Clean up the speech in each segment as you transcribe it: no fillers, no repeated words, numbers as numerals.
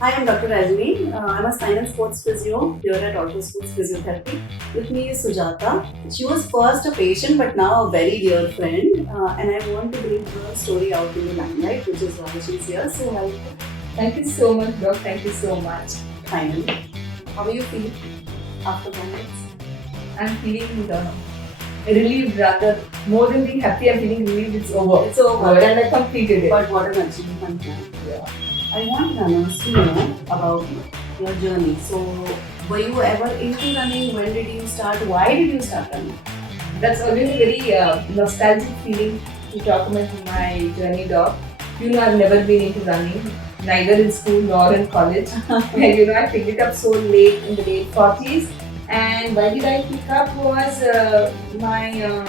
Hi, I'm Dr. Rajni. I'm a spine and sports physio here at Auto Sports Physiotherapy. With me is Sujata. She was first a patient but now a very dear friend. And I want to bring her story out in the limelight, which is why she's here. So, welcome. Thank you so much, Doc. Thank you so much. Finally. How are you feeling after 1 months? I'm feeling relieved rather. More than being happy, I'm feeling relieved it's over. It's over. And I completed it. But what an achievement, man. Yeah. I want runners to know about your journey. So, were you ever into running? When did you start? Why did you start running? That's always a very nostalgic feeling to talk about my journey, Doc. I've never been into running, neither in school nor in college. And I picked it up so late in the late 40s. And why did I pick up was my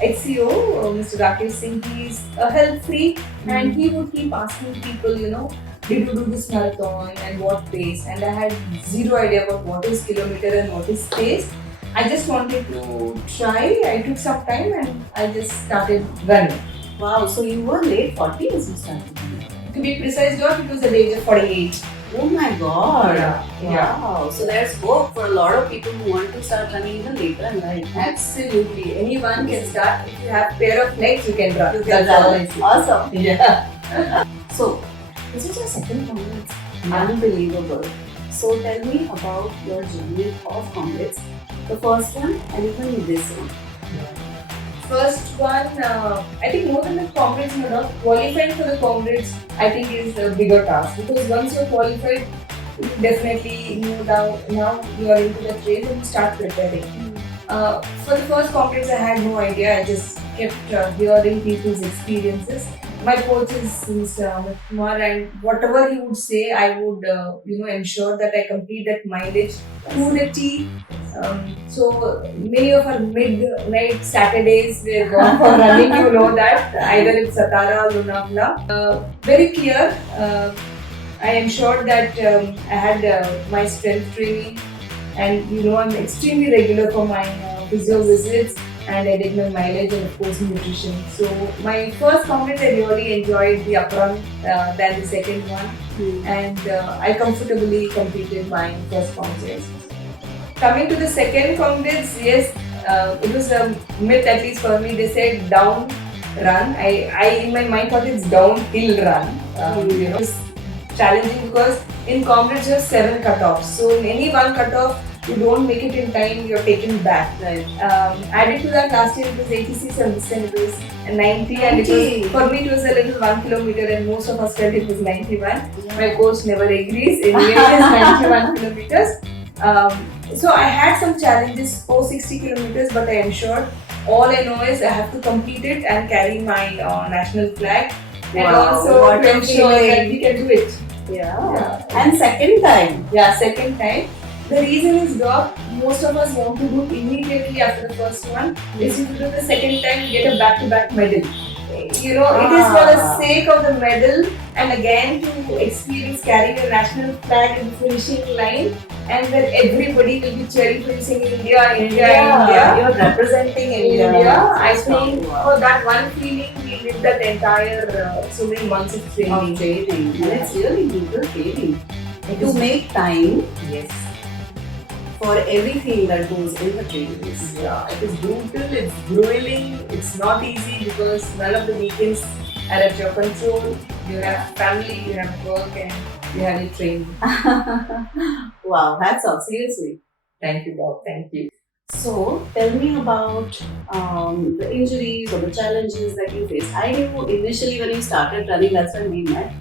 XCO, Mr. Rakesh Singh. He's a health freak, and he would keep asking people, did you do this marathon and what pace? And I had zero idea about what is kilometer and what is pace. I just wanted to try. I took some time and I just started running. Wow, so you were late 40s you started running. To be precise, Doc, it was at the age of 48. Oh my god. Yeah. Wow. So there's hope for a lot of people who want to start running even later in life. Absolutely. Anyone can start. If you have pair of legs, you can run. You can That's all run. I see. Awesome. Yeah. So, this is your second Congress. Unbelievable. So tell me about your journey of Congress. The first one and even this one. First one, I think more than the Congress, qualifying for the Congress, I think is a bigger task, because once you're qualified, you definitely know now you are into the race and you start preparing. For the first Congress, I had no idea. I just kept hearing people's experiences. My coach is Mr. Kumar, and whatever he would say, I would ensure that I complete that mileage to the T. So many of our midnight Saturdays were gone for running. You know that either it's Satara or Lonavala. Very clear. I ensured that I had my strength training, and I'm extremely regular for my physio visits, and I did my mileage and of course nutrition. So my first Congress, I really enjoyed the upper run than the second one, and I comfortably completed my first Congress. Coming to the second Congress, yes, it was a myth, at least for me. They said down run. I in my mind thought it's downhill run. It's challenging because in Congress you have 7 cutoffs. So in any one cutoff, you don't make it in time, you're taken back. Right. Added to that, last year it was 86 and this time it was 90, and it was, for me it was a little 1 kilometer, and most of us felt it was 91. Yeah. My coach never agrees. Anyway, it is 91 kilometers. So I had some challenges for 60 kilometers, but I ensured all I know is I have to complete it and carry my national flag, and Wow, also what to a ensure that feeling. we can do it. Yeah. And second time. Yeah, second time. The reason is, Doc, most of us want to do immediately after the first one. Is if you do the second time, you get a back-to-back medal. It is for the sake of the medal, and again to experience carrying a national flag in the finishing line, and then everybody will be cheering for you, saying India, India, India. You're representing India. I think for that one feeling, we lived that entire so many months of training. And it's really brutal training. It To is- make time Yes. for everything that goes in the trainings. Yeah, it is brutal, it's grueling, it's not easy because none of the weekends are at your control. You have family, you have work, and you have your training. Wow, hats off, seriously. Thank you, Bob. Thank you. So, tell me about the injuries or the challenges that you faced. I knew initially when you started running, that's when we met.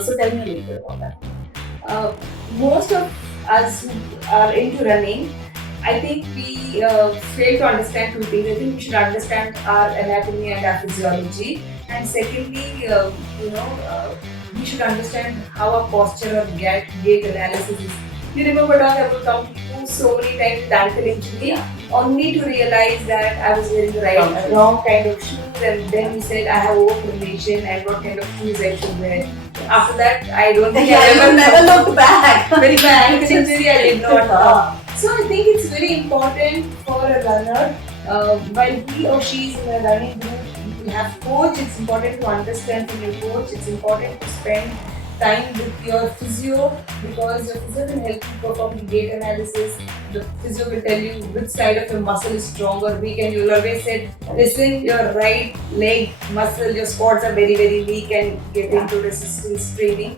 So, tell me a little bit about that. Most of us who are into running, I think we fail to understand two things. I think we should understand our anatomy and our physiology, and secondly, we should understand how our posture or gait analysis is. You remember, Doc, I would come to you so many times with ankle injury, only to realize that I was wearing the wrong kind of shoes, and then he said I have overpronation and what kind of shoes I should wear. After that, I don't think I you never looked back. with my ankle injury, I did not. So I think it's very important for a runner, while he or she is in a running group, you have coach, it's important to understand from your coach, it's important to spend time with your physio, because your physio will help you perform the gait analysis. The physio will tell you which side of your muscle is strong or weak, and you'll always say, listen, your right leg muscle, your squats are very, very weak, and get into resistance training.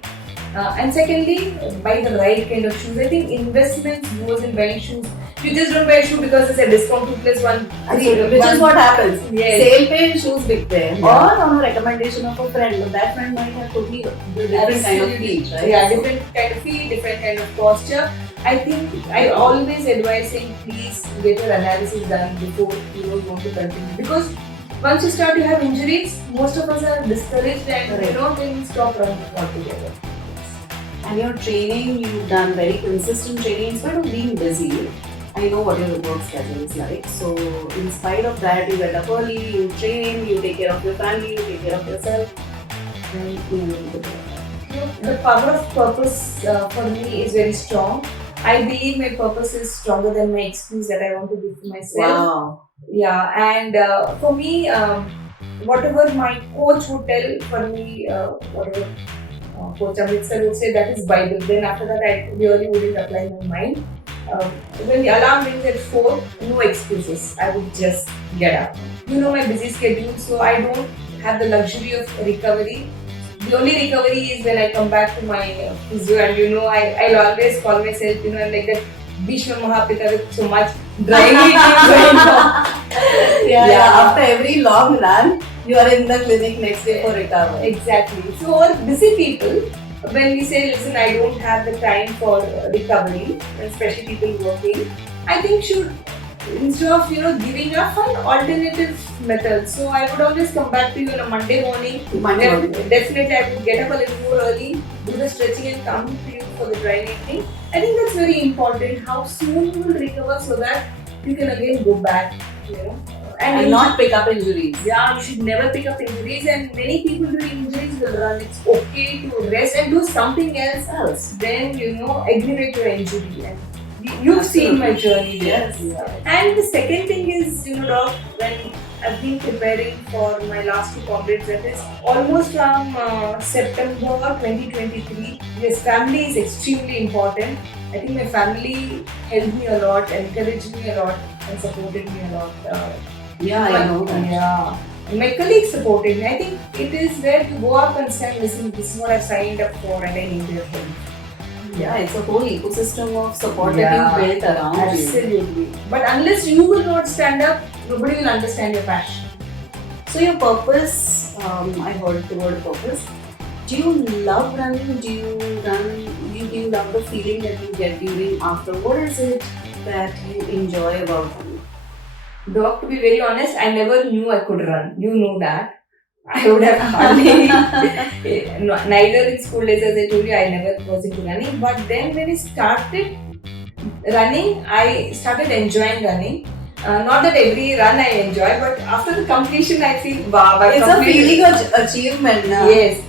And secondly, buy the right kind of shoes. I think investments goes in buying shoes. You just don't buy a shoe because it's a discount 2+1. Which is what happens. Yes. Sale pay shoes big there. Yeah. Or on a recommendation of a friend. But that friend might have totally different kind of feet, right? Yeah, different kind of feet, different kind of posture. I think I always advise saying, please get your analysis done before you want to continue. Because once you start to have injuries, most of us are discouraged, and then we stop running altogether. And your training, you've done very consistent training in spite of being busy. I know what your work schedule is like. So, in spite of that, you get up early, you train, you take care of your family, you take care of yourself, and The power of purpose for me is very strong. I believe my purpose is stronger than my excuse that I want to give to myself. Wow. Yeah, and for me, whatever my coach would tell for me, whatever Coach Amritsar would say, that is Bible. Then after that, I really wouldn't apply my mind. When the alarm rings at 4, no excuses. I would just get up. You know my busy schedule, so I don't have the luxury of recovery. The only recovery is when I come back to my physio, and I'll always call myself, I'm like that Bhishma Mahapita with so much driving going on. Yeah, after every long run, you are in the clinic next day for recovery. Exactly. So all busy people, when we say, listen, I don't have the time for recovery, especially people working, I think should, instead of giving up, find alternative methods. So I would always come back to you on a Monday morning. Definitely I would get up a little more early, do the stretching, and come to you for the dry needling. I think that's very important, how soon you will recover, so that you can again go back, And not pick up injuries. Yeah, you should never pick up injuries, and many people during injuries will run. It's okay to rest and do something else. Then, aggravate your injury. And you've seen my journey there. Yes. And the second thing is, Doc, when I've been preparing for my last 2 comrades, that is almost from September 2023. Yes, family is extremely important. I think my family helped me a lot, encouraged me a lot, and supported me a lot. Yeah, I know that. Yeah. And my colleagues supported me. I think it is where you go up and say, listen, this is what I signed up for, and I need your help. Yeah, it's a whole ecosystem of support that you built around you. Absolutely. But unless you will not stand up, nobody will understand your passion. So your purpose, I heard the word purpose. Do you love running? Do you love the feeling that you get during after? What is it that you enjoy about running? Doc, to be very honest, I never knew I could run. You know that. I would have hardly, neither in school days, as I told you, I never was into running. But then when I started running, I started enjoying running. Not that every run I enjoy, but after the completion, I feel wow. It's a feeling of achievement now. Yes.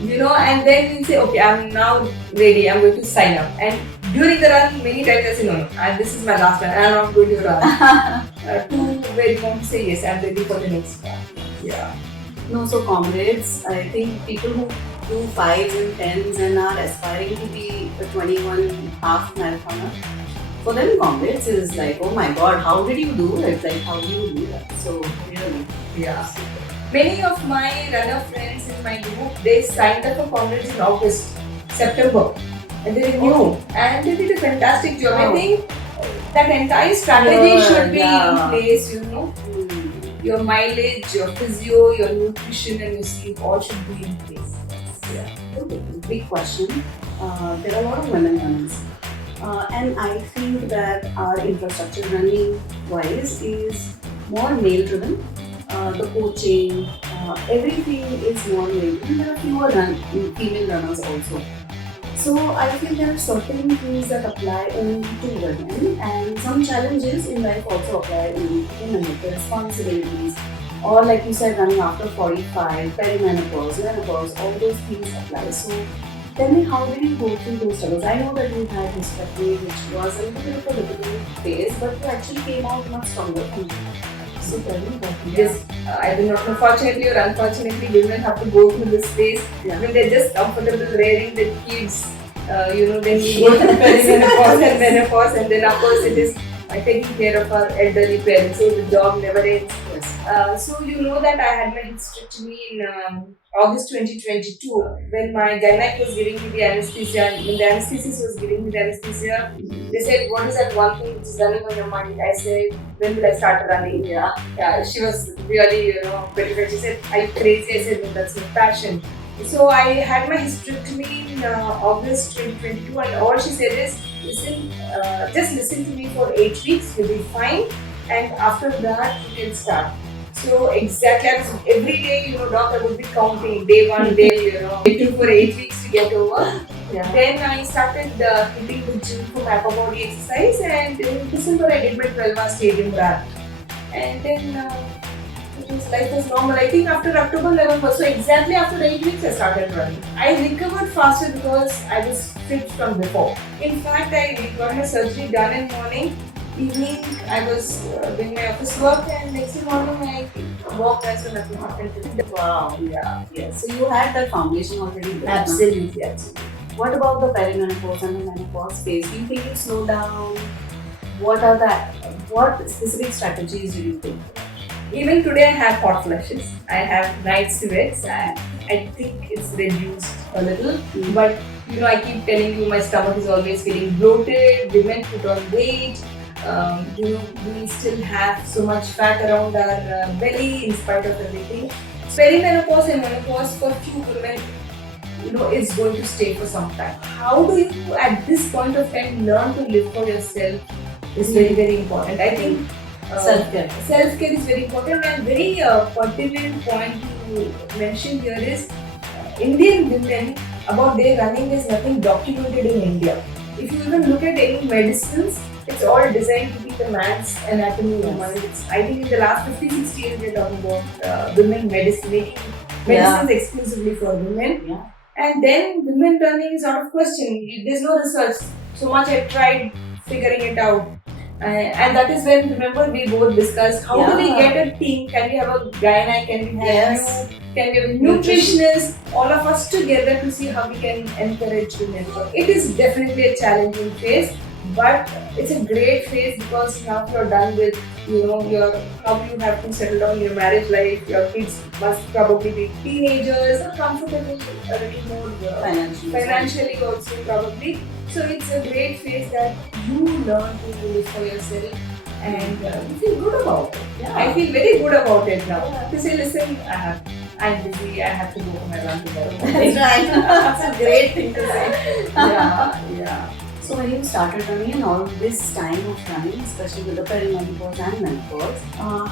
And then we say, okay, I'm now ready, I'm going to sign up. And during the run, many times I say, no, this is my last run, I'm not going to run. Where you want to say, yes, I'm ready for the next one. Yeah. No, so comrades, I think people who do 5s and 10s and are aspiring to be a 21 half marathoner, for them comrades is like, oh my god, how did you do it? Like, how do you do that? So, really. Yeah. Many of my runner friends in my group, they signed up for comrades in August, September, and they renewed, and they did a fantastic job. I think that entire strategy should be in place, Your mileage, your physio, your nutrition, and your sleep all should be in place. Yeah. Okay. Big question. There are a lot of women runners, and I think that our infrastructure running wise is more male driven. The coaching, everything is more male driven. There are fewer female runners also. So I feel there are certain things that apply only to women, and some challenges in life also apply only to women, like the responsibilities, or like you said, running after 45, perimenopause, menopause, all those things apply. So tell me, how did you go through those struggles? I know that you had hysterectomy, which was a little bit of a difficult phase, but you actually came out much stronger from it. So very important. Yes, I do not know, fortunately or unfortunately, women have to go through this phase when they're just comfortable rearing the kids. Then we go through perimenopause and menopause, and then of course it is taking care of our elderly parents, so the job never ends. So you know that I had my hysterectomy in August 2022 when my gynaec was giving me the anesthesia. And when the anesthetist was giving me the anesthesia, they said, "What is that one thing which is running on your mind?" I said, "When will I start running?" Yeah. She was really, very. She said, "Are you crazy?" I said, "No, that's my passion." So I had my hysterectomy in August 2022, and all she said is, "Listen, just listen to me for 8 weeks. You'll be fine, and after that you can start." So exactly, I was every day, doc, I would be counting day one, waiting for 8 weeks to get over. Yeah. Then I started hitting the gym for my upper body exercise, and in December I did my 12-hour stadium run. And then life was normal. I think after October 11th, so exactly after 8 weeks I started running. I recovered faster because I was fit from before. In fact, I got my surgery done in morning. Evening, I was doing my office work, and next morning I walked as well. Nothing happened to me. Wow. Yeah. So you had that foundation already built. Absolutely. What about the perimenopause and the menopause phase? Do you think you slow down? What specific strategies do you take? Even today, I have hot flushes. I have night sweats. I think it's reduced a little, but I keep telling you, my stomach is always getting bloated. Women put on weight. We still have so much fat around our belly in spite of everything. Perimenopause and menopause for few women, is going to stay for some time. How do you, at this point of time, learn to live for yourself is very, very important. I think Self-care. Self-care is very important, and very pertinent point to mention here is Indian women about their running is nothing documented in India. If you even look at any medicines, it's all designed to be the man's anatomy. I think in the last 50-60 years we're talking about women medicine, making medicines exclusively for women. Yeah. And then women running is out of question. There's no research. So much I tried figuring it out. And that is when, remember, we both discussed how do we get a team? Can we have a gynaec? Can we have you? Can we have a nutritionist? All of us together to see how we can encourage women. It is definitely a challenging phase, but it's a great phase because now you're done with how you have to settle down your marriage life. Your kids must probably be teenagers or comfortable a little more financially also probably. So it's a great phase that you learn to live for yourself, and you feel good about it. Yeah. I feel very good about it now. To say, listen, I'm busy, I have to go for my run tomorrow. That's right. That's a great thing to say. Yeah. So when you started running and all this time of running, especially with the perimenopause and menopause,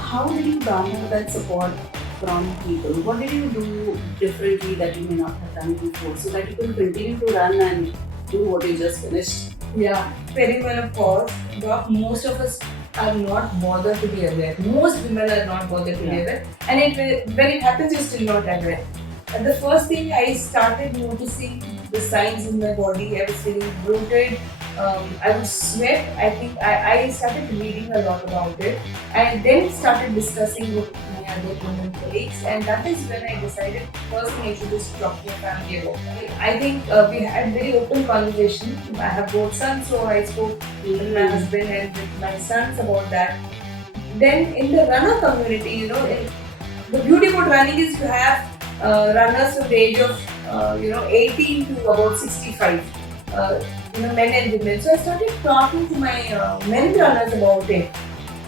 how did you garner that support from people? What did you do differently that you may not have done before so that you could continue to run and do what you just finished? Yeah, perimenopause, doc, most of us are not bothered to be aware. Most women are not bothered to be aware, and when it happens, you're still not aware. And the first thing, I started noticing the signs in my body. I was feeling bloated. I would sweat. I think I started reading a lot about it, and then started discussing with my other women colleagues, and that is when I decided first thing I should just talk to my family about it. I think we had very open conversation. I have both sons, so I spoke with my husband and with my sons about that. Then in the runner community, the beauty about running is you have runners from the age of 18 to about 65, men and women. So I started talking to my men runners about it.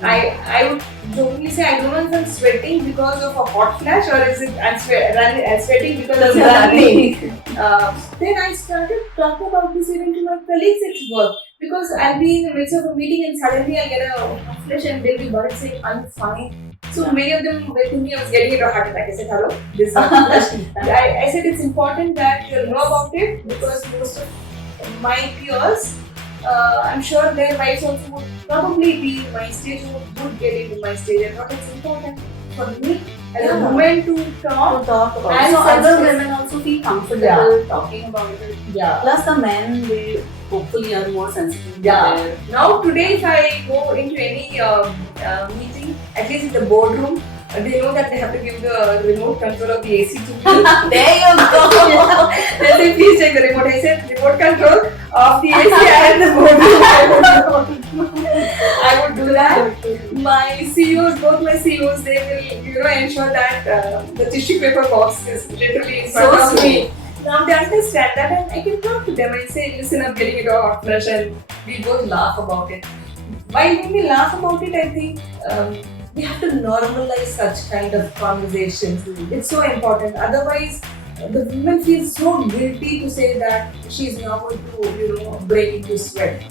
I would totally say I don't know if I'm sweating because of a hot flash or is it I'm sweating because of running. Then I started talking about this even to my colleagues at work, because I'll be in the midst of a meeting and suddenly I'll get a hot flash and they'll be worried saying I'm fine. So many of them were thinking I was getting into a heart attack. I said, hello, this is hot flash. I said it's important that you know about it, because most of my peers, I'm sure their wives also would probably be in my stage, would get into my stage. I thought it's important for me as a Yeah. woman to To talk. talk about it. And So other sensitive. women also feel comfortable talking about it. Yeah. Plus the men, they hopefully are more sensitive. to Yeah. their- Now today, if I go into any meeting, at least in the boardroom, they know that they have to give the remote control of the AC to me. There you go. They say, please take the remote. I said, remote control of the AC and the boardroom. I would do that. My CEOs, both my CEOs, they will, ensure that the tissue paper box is literally in front So of me. sweet. Now they understand that, and I can talk to them and say, listen, I'm getting into a hot flush, and we both laugh about it. While when we laugh about it, I think we have to normalize such kind of conversations. It's so important. Otherwise, the woman feels so guilty to say that she's now going to, break into sweat.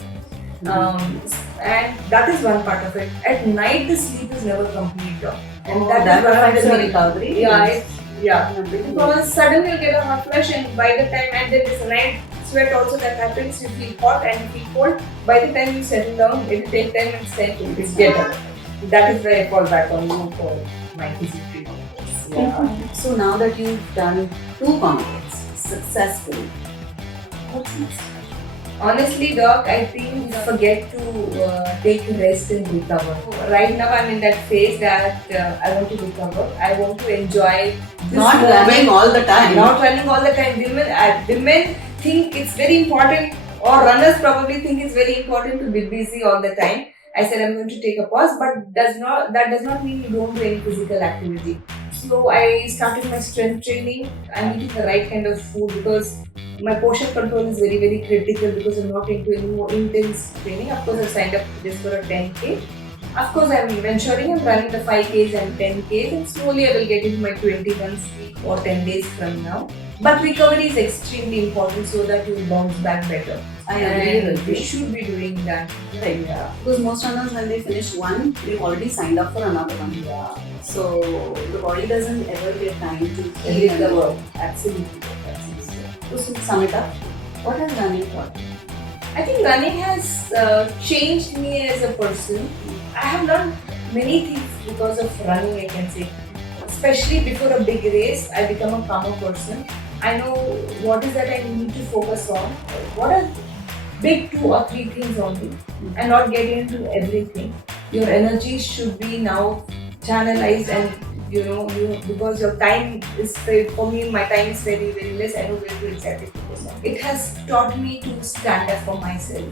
And that is one part of it. At night, the sleep is never complete, though. And that is one of affects the your main- recovery. Yeah, yeah. Because Because suddenly you get a hot flush, and by the time, and then this night sweat also that happens, you feel hot and you feel cold. By the time you settle down, it will take time and it's time to get up. That is where I fall back on you for my physical treatment. Yeah. So now that you've done 2 congress successfully, what's next? Honestly, Doc, I think forget to take rest and recover. Right now, I'm in that phase that I want to recover. I want to enjoy this Not moment. running all the time. Not running all the time. Women think it's very important, or runners probably think it's very important to be busy all the time. I said I'm going to take a pause, but that does not mean you don't do any physical activity. So I started my strength training. I'm eating the right kind of food because my portion control is very, very critical because I'm not into any more intense training. Of course, I've signed up just for a 10K. Of course, I'm ensuring I'm running the 5Ks and 10Ks, and slowly I will get into my 21 week or 10 days from now. But recovery is extremely important so that you will bounce back better. I agree And with we you. should be doing that. Right. Yeah. Because most runners, when they finish one, they've already signed up for another one. Yeah. So the body doesn't ever get time to heal and Recover. work. Absolutely. So to sum it up, what has running taught you? I think running has changed me as a person. I have learned many things because of running, I can say. Especially before a big race, I become a calmer person. I know what is that I need to focus on. What are big 2 or 3 things only, and not get into everything. Your energy should be now channelized, and you because your time is for me, my time is very, very less. I know where to exactly focus on. It has taught me to stand up for myself.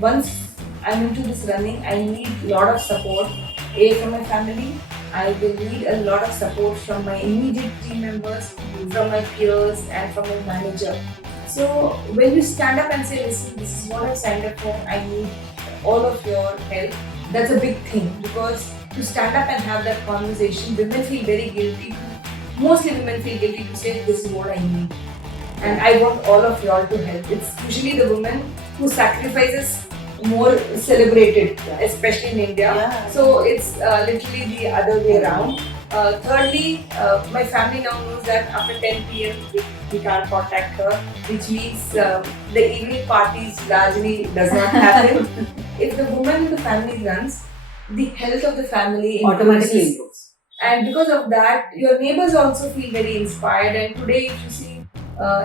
Once I'm into this running, I need a lot of support. From my family, I will need a lot of support from my immediate team members, from my peers, and from my manager. So when you stand up and say, listen, this is what I signed up for, I need all of your help, that's a big thing, because to stand up and have that conversation, women feel very guilty. Mostly women feel guilty to say, this is what I need. And I want all of y'all to help. It's usually the woman who sacrifices more celebrated, especially in India. Yeah. So it's literally the other way around. Thirdly, my family now knows that after 10 p.m. we can't contact her, which means the evening parties largely does not happen. If the woman in the family runs, the health of the family Automatically improves. improves. And because of that, your neighbors also feel very inspired. And today, if you see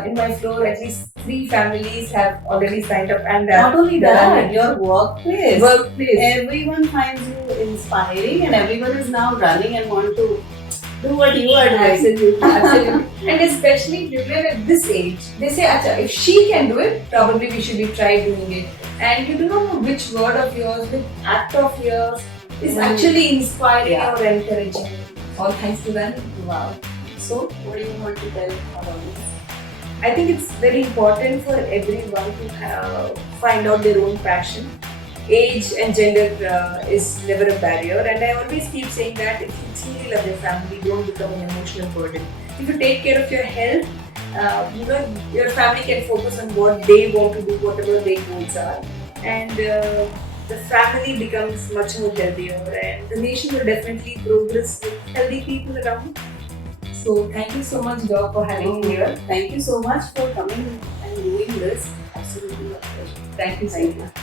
in my floor, at least 3 families have already signed up. And Not only they're that, running. your workplace. Workplace. Everyone finds you inspiring, and everyone is now running and want to do what you are doing. Absolutely, absolutely. And especially women at this age, they say, Acha, if she can do it, probably we should be try doing it. And you do not know which word of yours, which act of yours is actually inspiring Yeah. or encouraging. All thanks to them. Wow. So, what do you want to tell about this? I think it's very important for everyone to find out their own passion. Age and gender is never a barrier, and I always keep saying that if you truly love your family, don't become an emotional burden. If you take care of your health, your family can focus on what they want to do, whatever their goals are, and the family becomes much more healthier, and the nation will definitely progress with healthy people around. So thank you so much, Doc, for having me here. Thank you so much for coming and doing this. Absolutely a pleasure. Thank you so Thank much. you.